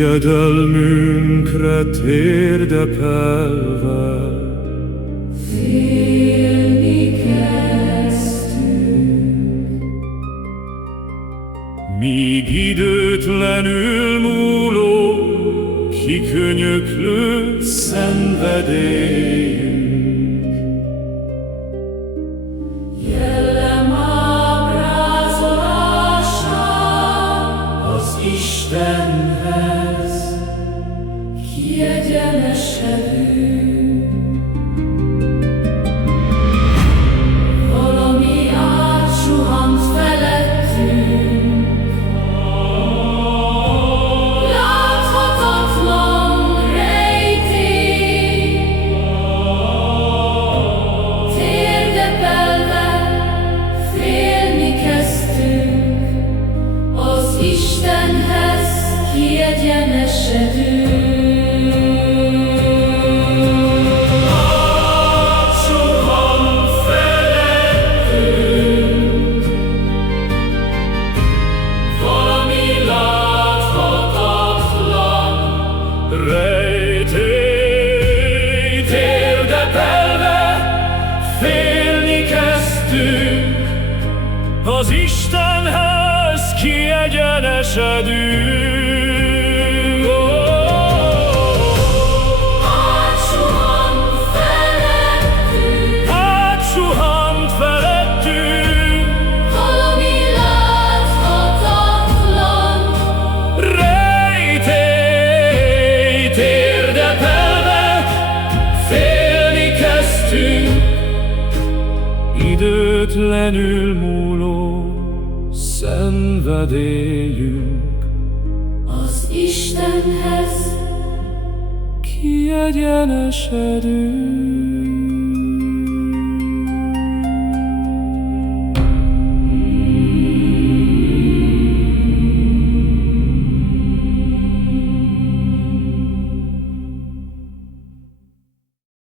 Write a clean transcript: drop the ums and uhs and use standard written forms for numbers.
Hiedelmünkre térdepelve félni kezdtünk. míg időtlenül múló, kikönyöklő szenvedélyünk. Jellem ábrázolása Az Istenhez kiegyenesedünk. Valami átsuhant felettünk, láthatatlan rejtély. Térdepelve félni kezdtünk, az Istenhez kiegyenesedünk. átsuhant felettünk, Valami láthatatlan rejtély. Térdepelve félni kezdtünk, az Istenhez kiegyenesedünk. átsuhant felettünk, Átsuhant felettünk, valami láthatatlan rejtély. Térdepelve félni kezdtünk, időtlenül múló szenvedélyünk. az Istenhez Kiegyenesedünk.